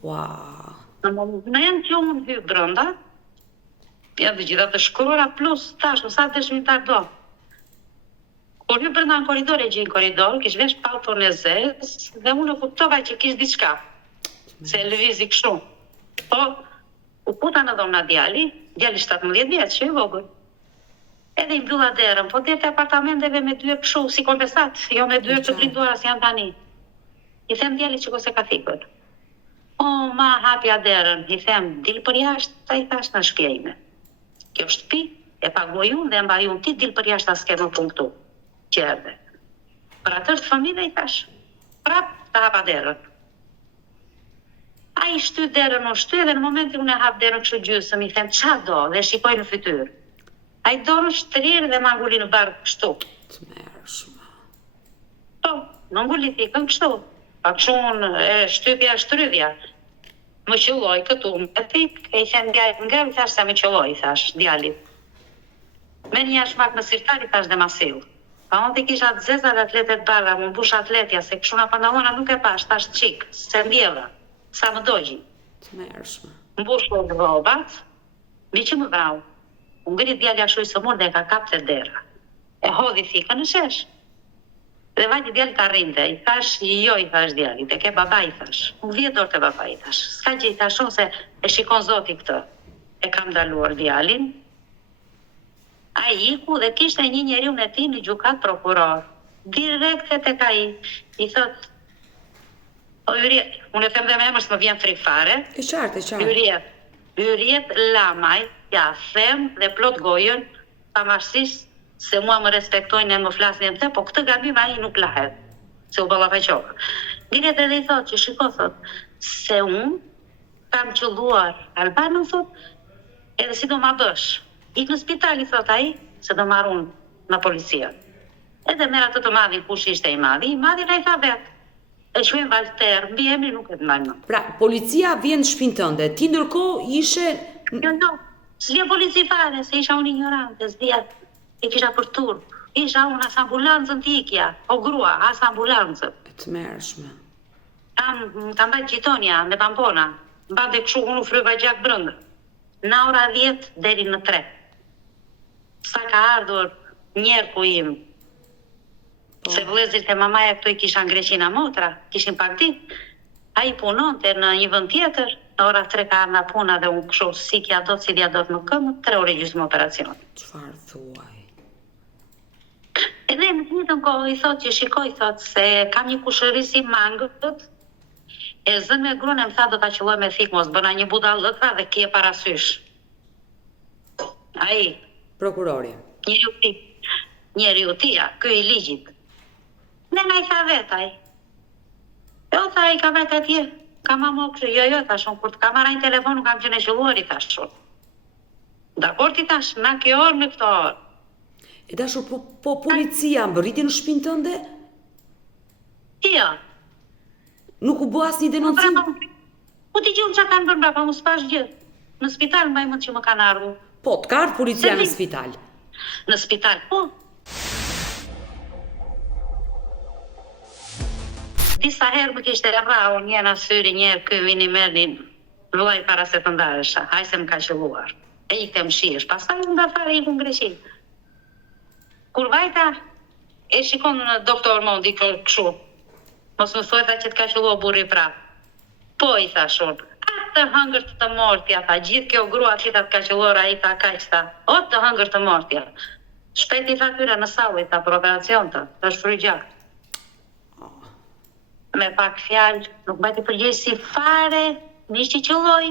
Wow. Në moment që unë hy brënda, ja dhe gjitha të shkruara plus tash, në sa dëshmitar do. Kur hy brënda në korridor, e gjej në korridor, kish vesh palton e zez, dhe unë e kuptova që kish diçka. Se lëvizi kështu. Po, u puta në dhomna djali 17 vjeç, që i vogël. Edhe i mbylla derën, po derë të apartamenteve me dyert kështu, si kontestat, jo me dyert të blinduara si janë tani. I them djalit që se ka thikën. O, ma hapja derën, i them, dil për jashtë, ta i thash në shtëpia ime. Kjo shtëpi, e pagoj unë dhe mbaj unë ti, dil për jashtë as ke më punë këtu. Që erdhe. Për atër të fëmijë i thash, prap ta hapa derën. A i shty derën o shty dhe në momentin unë e hap derën kështu gjysëm, i them, qa do, dhe shikoj në fytyrë. A i dorën shtrirë dhe ma nguli në barë kështu. Të mërshme. Po, në nguli thikën kështu. Pa kështu unë e shtypja shtrydhja. Më qëlloj këtu, me thik, e i them djalit nga, i thash se më qëlloj, i thash, djalit. Me një shmak në sirtar, i thash dhe masil. Pa unë të kisha të zeza dhe atletet bala, më mbush atletja, se kështu nga pantallona nuk e pash, tash qik, se ndjeva, sa më dojgjin. Të mërshme. Mbush në robat, mi që më vrau. Unë ngrit djalja shuj së mund dhe e ka kap të dera. E hodhi thika në shesh. Dhe vajti djali ka rrinte, i thash, jo, i thash djalit, e ke baba, i thash. Unë 10 orë të baba, i thash. Ska gjë, i thash unë se e shikon zoti këtë. E kam daluar djalin. A i iku dhe kishte një njeriu në ti në gjukat prokuror. Direkt e tek ai. I thot, o Yriet, unë e them dhe me emër së më vjen frikë fare. E qartë. Yriet Lamaj, ja them dhe plot gojën, pavarësisht se mua më respektojnë e më flasin e më the, po këtë gabim ai nuk lahet, se u ballafaqova. Direkt edhe i thot që shiko, thot, se unë kam qëlluar Albanën, thot, edhe si do ma bësh. Ik në spital, i thot ai, se do marr unë në policia. Edhe merr atë të madhin, kush ishte i madhi na i tha vetë. E shuem Valter, mbi emri nuk e të ndajmë. Pra, policia vjen në shtëpinë tënde, ti ndërkohë ishe... Jo, s'lje polici fare, se isha unë ignorante, s'dija, e kisha për turp. Isha unë as ambulancën t'ikja, o grua, as ambulancën. Të mërshme. Ta mbajt gjitonia me tampona, mbante këshu unë fryva gjak brëndë. Në ora 10 deri në 3. Sa ka ardhur njerku im, se vëllezërit e mamaja këtu i kisha në Greqina motra, kishin pak ditë, a i punonte në një vend tjetër, në ora 3 ka ardhur nga puna dhe unë kështu sikja do të si dia do të më këmë, 3 orë gjysmë operacion. Çfarë thuaj? Edhe në të njëjtën kohë i thot që shikoj, thot se kam një kushëri si mangët, e zën me gruan e më tha do ta qelloj me thik, mos bëna një budallëkra dhe kje parasysh. Ai, Prokurori. Njeriu tia, ky i ligjit. Ne na i tha vet ai. Jo, tha i ka vetë atje. Ka mamo kështu, jo, thashon, kur të ka marrë një telefon, nuk kam qenë e qelluar, i thashon. Dakor, ti thash, na kjo orë në këto orë. E dashur, po policia mbërriti në shtëpinë tënde? Jo. Nuk u bë asnjë denoncim? Po ti gjun çka kanë bërë mbrapa, mos pash gjë. Në spital mbaj mend që më kanë ardhur. Po, të ka ardhur policia në spital. Në spital, po. Disa herë më kishte rrahur një në syri njerë ky vini merrin vllai para se të ndahesha. Haj se më ka qelluar. E ikte më shihesh, pastaj unë fare iku në Greqi. Kur vajta e shikon në doktor Mondi kështu. Mos më thuaj që të ka qelluar burri prap. Po i thash unë. Të hëngër të mortja, tha, gjithë kjo grua tita të ka qelluar, ai tha kaq tha. O të hëngër të mortja. Shpejt i tha tyra në sallë, tha për operacion të shfryj gjak. Me pak fjalë, nuk mbajti përgjigje si fare, nish që qelloj.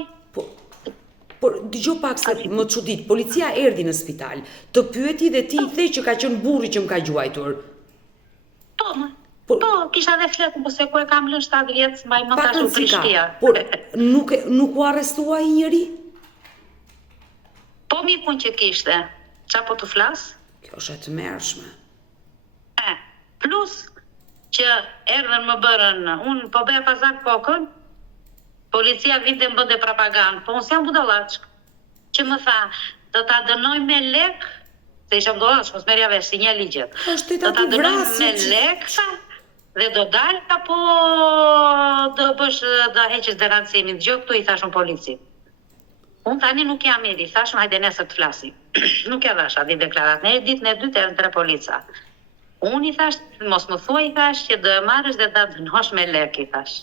Por dëgjoj pak se më çudit, policia erdhi në spital, të pyeti dhe ti i the që ka qenë burri që më ka gjuajtur. Po, kisha dhe fletë, po se ku e kam lënë 7 vjetë, mbaj më tash u Prishtia. Por nuk u arrestua i njeri? Po mikun që kishte, qa po të flas? Kjo është e tmerrshme. Plus që erdhen më bërën, unë po bëja pazar kokën, policia vinte më bënde propagandë, po unë s'jam budallaqë, që më tha, do ta dënoj me lek, se isha budallaqë, mos merja vesh, si një ligjet. Do ta dënoj me lek, dhe do dalë, apo do bësh, do heqës derancimin, gjë këtu i thashën polici. Unë tani nuk jam edi, thashën hajde nesër të flasim. Nuk ja dhasha, di deklarat, ne ditë në 2 të 3 polica. Unë i thash, mos më thua i thash, që do e marrësh dhe da dënosh me lek, i thash.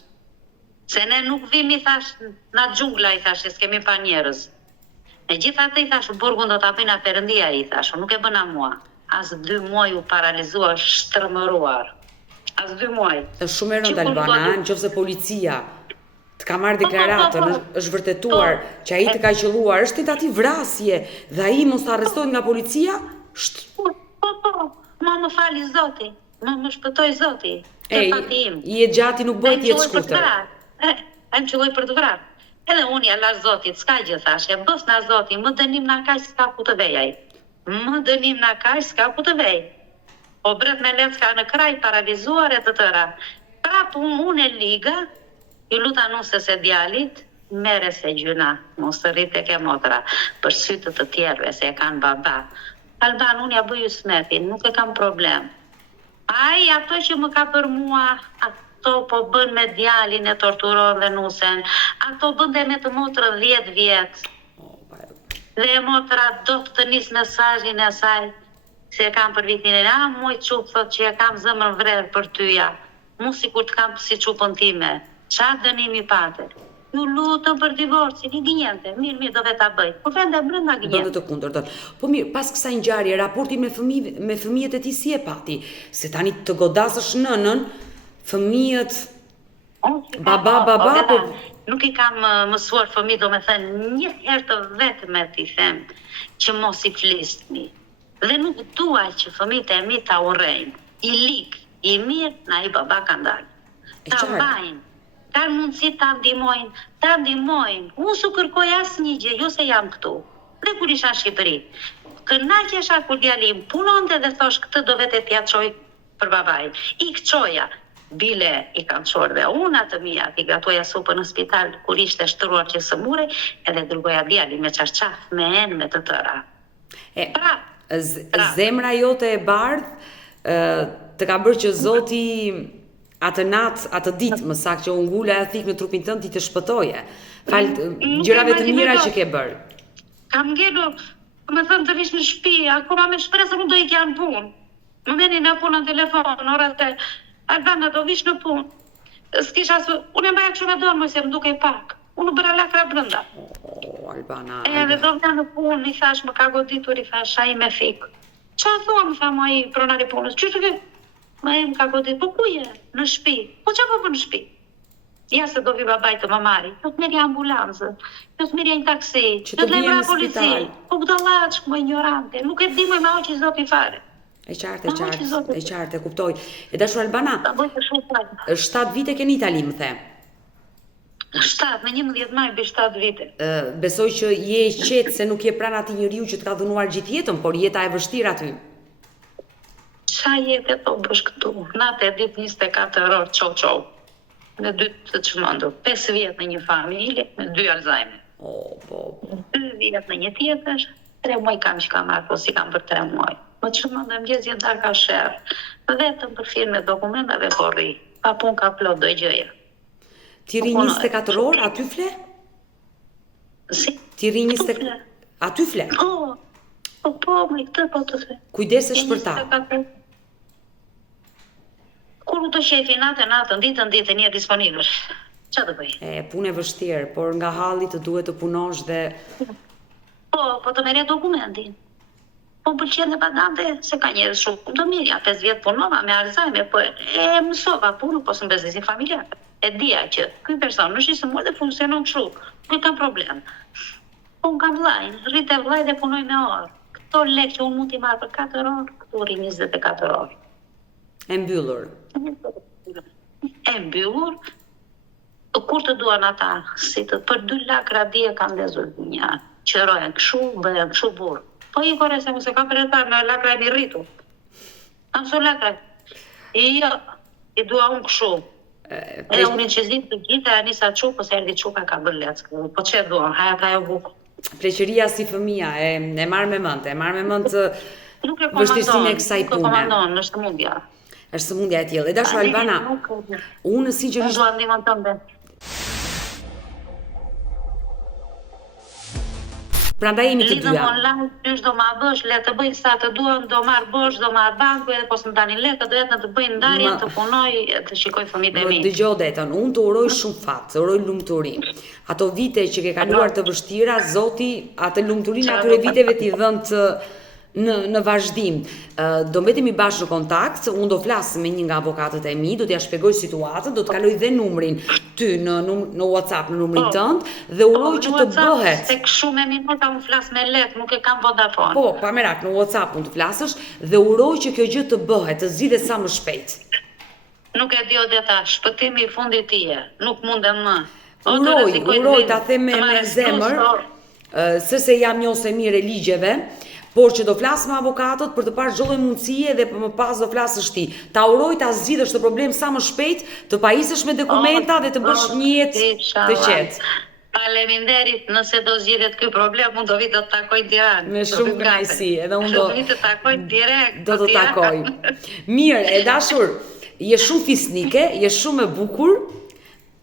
Se ne nuk vim, i thash, na xhungla, i thash, që s'kemi pa njerëz. E gjitha të i thash, burgun do t'a bëjna Perëndia, i thash, nuk e bëna mua. As 2 muaj u paralizuar, shtrëmëruar. As 2 muaj. Është shumë e rëndë Albana, nëse policia Të ka marrë deklaratën, është vërtetuar që ai të ka qelluar, është tentativë vrasje dhe ai mos të arrestohet nga policia? Më fali Zoti, më shpëtoi Zoti. I e gjati nuk bëhet jetë shkurtër. Ai më qelloi për të vrarë. Edhe unë ja lash Zotit, s'ka gjë thash, e bëf na Zoti, më dënim na kaq s'ka ku të vej ai. Më dënim na kaq s'ka ku të vej. Po bret me lecka në kraj, paralizuar e të tëra. Prap unë e liga, ju luta nuse se djalit, mere se gjyna, mos të rritë e ke motra, për sytë të tjerve se e kanë baba. Alban, unë ja bëju smetin, nuk e kam problem. Ai, ato që më ka për mua, ato po bën me djalin e torturon dhe nusen, ato bënde me të motrë 10 vjetë. Dhe e motra do të nis mesazhin e saj, se e kam për vitin e muj qupë thot që e kam zëmër vrerë për tyja. Mu si kur të kam si qupën time. Qa dënimi patër? Ju lutëm për divorcin, i gjenjente. Mirë, do vetë ta bëj. Po vende brenda gjenjente. Do të kundërt. Po mirë, pas kësaj ngjarje, raporti me fëmijët e tij si e pati? Se tani të godasësh nënën, fëmijët baba, po nuk i kam mësuar fëmijë, do me thënë një herë të vetme t'i them që mos i flisni. Dhe nuk dua që fëmijët e mi ta urrejnë. I lik, i mirë, na i baba ka ndalë. Ta mbajnë, kanë mundësi ta ndihmojnë. Unë su kërkoj asnjë gjë, jo se jam këtu. Dhe kur isha në Shqipëri, kënaqesha kur djali im punonte dhe thosh këtë do vetë t'ja çoj për babajin. I këçoja. Bile i kam çuar dhe unë atë mia, i gatuaja supën në spital kur ishte shtruar që së murej, edhe dërgoja djalin me çarçaf, me enë, me të tëra. Zemra jote e bardhë të ka bërë që Zoti atë natë, atë ditë, më saktë që u ngula e thik në trupin tënd ti të shpëtoje. Fal gjërave të mira që ke bërë. Kam ngelur, më thënë të vish në shtëpi, akoma me shpresë nuk do ikja në punë. Më vjen në punë në telefon, orat e Albana do vish në punë. S'kisha unë e mbaja kështu me dorë, se më dukej pak. Unë bëra lakra brenda. Albana. Edhe do vjen në punë, i thash më ka goditur, i thash ai me fik. Qa thua më tha ai pronari punës? Qysh ke? Më ka goditur, po ku je? Në shtëpi. Po çfarë po bën në shtëpi? Ja se do vi babai të më marri. Do të merja ambulancë, do të merja një taksi, do të lejmë polici. Po budallaç, më ignorante. Nuk e di më me oqi Zoti fare. E qartë, e kuptoj. E dashur Albana, 7 vite ke në Itali, më the. 7, me 11 maj bëj 7 vite. Besoj që je i qetë se nuk je pranë atij njeriu që të ka dhunuar gjithë jetën, por jeta e vështirë aty. Qa jetë po bësh këtu? Natë e ditë 24 orë çau. Me 2 të çmendur, 5 vjet në një familje, me 2 Alzheimer. Po. 2 vjet në një tjetër, 3 muaj kam që kam marrë, po si kam për 3 muaj. Më çmendem mëngjes jetë ka sherr. Vetëm për filma, dokumentave po rri. Pa punë ka plot do gjëja. Ti rri 24 orë aty fle? Si? Ti rri 24 aty fle? Po, më këtë po të the. Kujdesesh për ta. Kur u të shefi natën, ditën je disponibël. Ç'a do bëj? Punë e vështirë, por nga halli të duhet të punosh dhe Po të merre dokumentin. Po pëlqen dhe padante se ka njerëz shumë të mirë, ja 5 vjet punova me Alzheimer, po e mësova punën pas në biznesin familjar. E dija që ky person është i smur dhe funksionon kështu, nuk ka problem. Po kam vllajin, rrit e vllai dhe punoj me orë. Këto lekë që unë mund t'i marr për 4 orë, këtu rri 24 orë. E mbyllur. Kur të duan ata, si të për 2 lakra dje kam lezur një, qërojen këshu, bëjen këshu burë. Po i kore se mu se ka përretar me lakra e mi rritu. Amëso lakra. Jo, i dua unë këshu. E unë i qizim të gjitha e njësa qupë, se erdi qupa ka bërë leckë. Po që duan, haja ta e bukë. Pleqëria si fëmia, e marrë me mënd vështirësinë e kësaj pune. Nuk e komandon, është mundja. Është sëmundja e tillë. E dashur Albana, unë sinqerisht dua ndihmën tënde. Prandaj jemi të dyja. Lidhëm online, ç'është do ma bësh, le të bëj sa të duam, do marr bosh, do marr banku, edhe pos më tani lekë, do vetëm të bëj ndarje, të punoj, të shikoj fëmijët e mi. Dëgjoj Detën, unë të uroj shumë fat, të uroj lumturi. Ato vite që ke kaluar të vështira, Zoti atë lumturinë atyre viteve t'i dhënë të në vazhdim, do mbetemi bashkë në kontakt, unë do flas me një nga avokatët e mi, do t'ja shpjegoj situatën, do të kaloj dhe numrin ty në WhatsApp, në numrin tënd, dhe uroj që të bëhet. Se shumë e minuta unë flas me lek, nuk e kam Vodafone. Po, pa merak, në WhatsApp mund të flasësh dhe uroj që kjo gjë të bëhet, të zgjidhet sa më shpejt. Nuk e di Odeta, shpëtimi i fundit tije, nuk mundem më. Uroj ta them me zemër, se jam njohse mirë e ligjeve, por që do flas me avokatët për të parë çdo lloj mundësie dhe më pas do flasësh ti. Ta uroj ta zgjidhësh të problem sa më shpejt, të pajisësh me dokumenta dhe të bësh një jetë të qetë. Faleminderit, nëse do zgjidhet ky problem, unë do vi do të takoj në Tiranë. Me shumë kënaqësi, edhe unë do vi të takoj direkt. Do të takoj. Mirë, e dashur, je shumë fisnike, je shumë e bukur.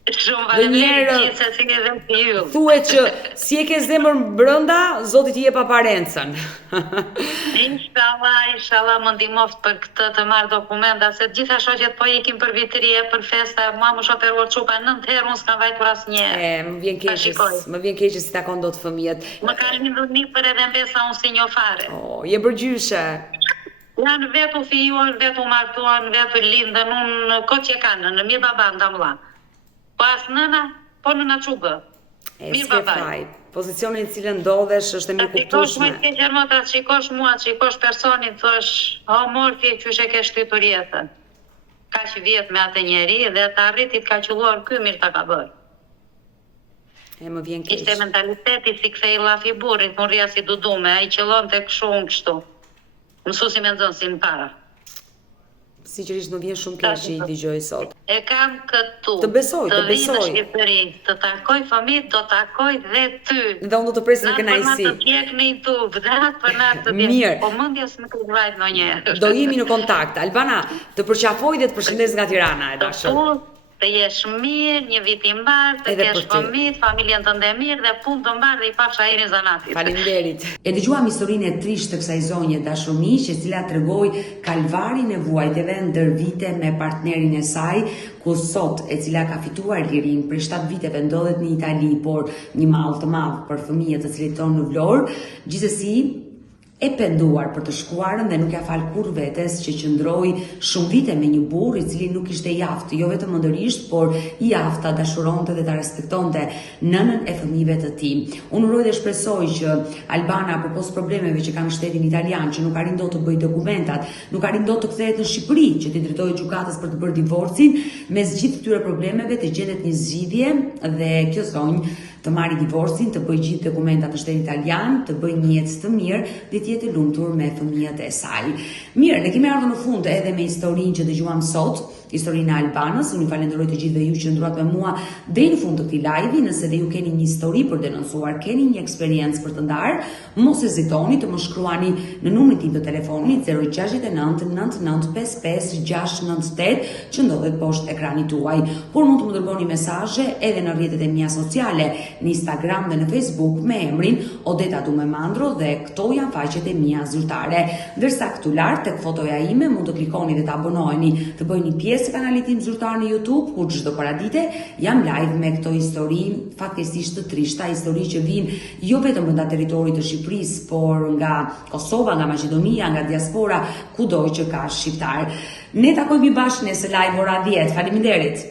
Shumë faleminderit që si ke dhe të ju. Thuhet që si e ke zemër brenda, Zoti t'i jep aparencën. Inshallah më ndihmoft për këtë të marr dokumenta, se të gjitha shoqjet po ikin për vitërie, për festa, mua më shoferuar çupa 9 herë, unë s'kam vajtur asnjëherë. Më vjen keq si takon dot fëmijët. Më ka lindur për edhe mbesa unë si një fare. Je bërgjyshe. Janë vetu fijuar, vetu martuan, vetu lindën, unë kot që kanë, në mirë baba ndamlla. Po as nëna, po nëna çubë. Mirë babaj. Pozicionin në cilën ndodhesh është e mirë kuptueshme. Shikosh mua, shikosh personin, thosh, o morti, qysh e ke shtytur jetën. Kaq vjet me atë njeri dhe të arritit ka qelluar ky mirë ta ka bërë. Më vjen keq. Ishte mentaliteti si kthej llafi burrit, unë rria si dudume, ai qellonte kështu. Mësuesi me nxënësin para. Sigurisht më vjen shumë keq që i dëgjoj sot. E kam këtu. Të besoj. Të Shqipëri, të takoj fëmijët, do takoj dhe ty. Dhe unë do të pres në kënaqësi. Të pjek në YouTube, për natë të mirë. Po mendjes më të vajt ndonjëherë. Do jemi në kontakt. Albana, të përqafoj dhe të përshëndes nga Tirana, e dashur. Të jesh mirë, një vit i mbar, të kesh fëmijë, familjen tënde mirë dhe punë të mbar dhe i pafsh ajrin zanatit. Faleminderit. E dëgjuam historinë e trishtë të kësaj zonje dashur miq, e cila tregoi kalvarin e vuajtjeve ndër vite me partnerin e saj, ku sot e cila ka fituar lirin për 7 viteve ndodhet në Itali, por një mall të madh për fëmijët të cilët tonë në Vlorë, gjithsesi e penduar për të shkuarën dhe nuk ja fal kur vetes që qëndroi shumë vite me një burr i cili nuk ishte i aftë, jo vetëm ndërisht, por i aftë ta dashuronte dhe ta respektonte nënën e fëmijëve të tij. Unë uroj dhe shpresoj që Albana, përpos problemeve që ka në shtetin italian, që nuk arrin dot të bëjë dokumentat, nuk arrin dot të kthehet në Shqipëri, që t'i drejtojë gjykatës për të bërë divorcin, mes gjithë këtyre problemeve të gjendet një zgjidhje dhe kjo zonjë të marrë divorcin, të bëjë gjithë dokumentat në shtetin italian, të bëjë një jetë të mirë dhe të jetë lumtur me fëmijët e saj. Mirë, ne kemi ardhur në fund edhe me historinë që dëgjuam sot, historinë e Albanës. Unë falenderoj të gjithëve ju që ndruat me mua deri në fund të këtij live-i. Nëse dhe ju keni një histori për denoncuar, keni një eksperiencë për të ndarë, mos hezitoni të më shkruani në numrin tim të telefonit 069 99 55 698 që ndodhet poshtë ekranit tuaj. Por mund të më dërgoni mesazhe edhe në rrjetet e mia sociale, në Instagram dhe në Facebook me emrin Odeta Dumemandro dhe këto janë faqet e mia zyrtare. Ndërsa këtu lart tek fotoja ime mund të klikoni dhe të abonoheni, të bëni pjesë të kanalit tim zyrtar në YouTube, ku çdo paradite jam live me këto histori fatkeqësisht të trishta, histori që vijnë jo vetëm nga territori të Shqipërisë, por nga Kosova, nga Maqedonia, nga diaspora, kudo që ka shqiptar. Ne takojmë bashkë nëse live ora 10. Faleminderit.